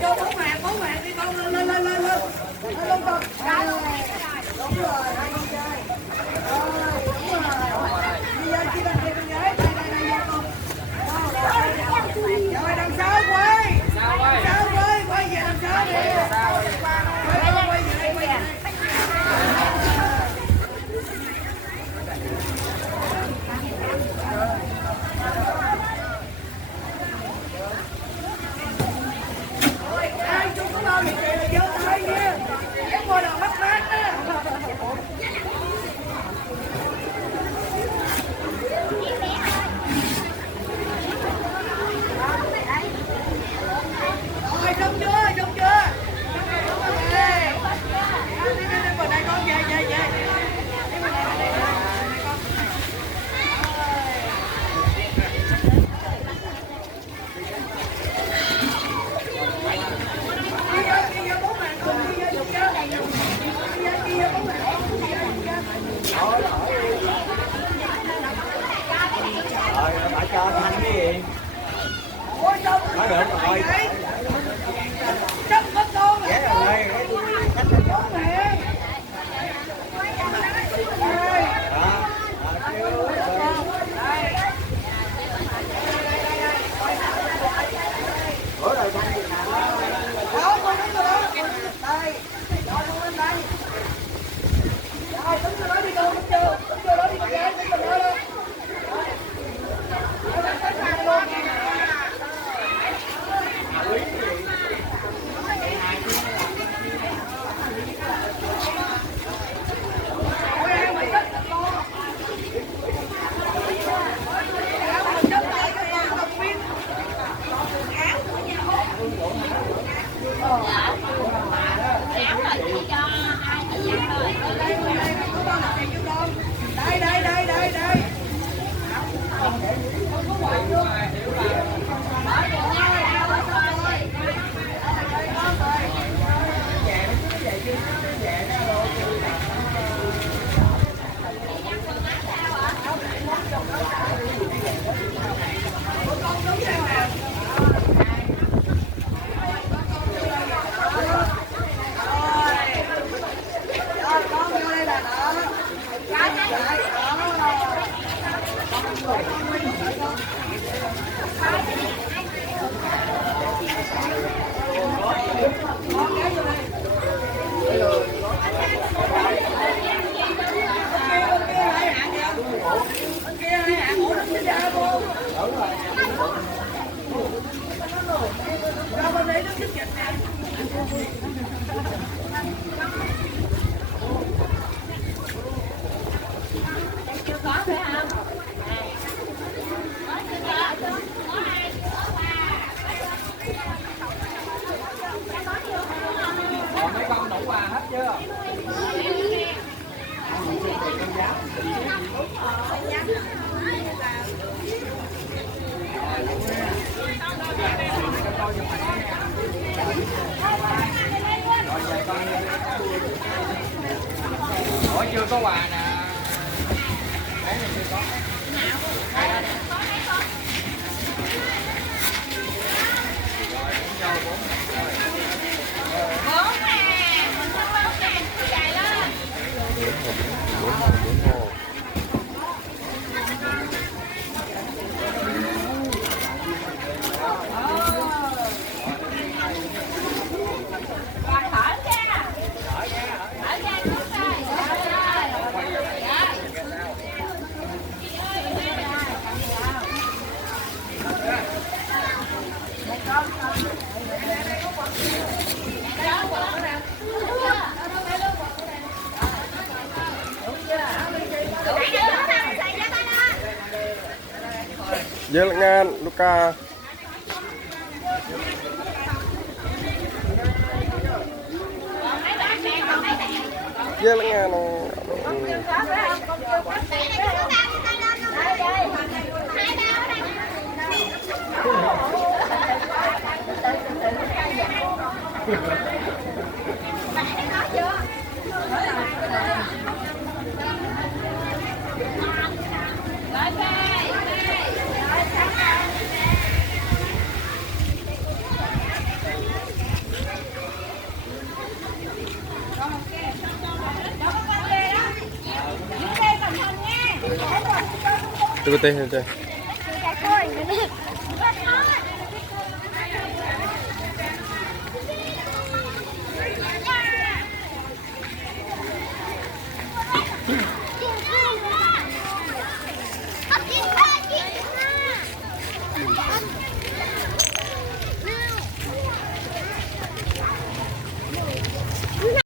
Cho 4.000 đi con, lên lên lên lên con. Đúng rồi, hai con trai. Rồi, đúng rồi. Đi lên chỉ cần hai con gái, đây vô con. Rồi đằng sau quay. Quay về đằng sau đi. Quay về đây, quay về đây. Ai chung có bao nhiêu tiền là vô tay nha. Cái ngôi đầu mát mát á. Rồi xong chưa? Đi vào đây con, về. Đi vào đây con. Rồi, bà cho thanh cái gì? Nói được rồi. Chấp mất con. Ghé rồi, ghé tôi khách rồi. Đó, bữa rồi thanh gì nào? Đó, con đứng rồi đó. Đây, cho con lên đây. Rồi, đứng rồi đó đi con, đứng chưa đó đi con gái, đứng rồi đó. Đây. Còn mấy con đủ quà hết chưa? Ủa chưa có quà nè. Đấy là chưa có. Rồi cũng cho 4. Jelengan Luka. Jelengan. Tiba teh.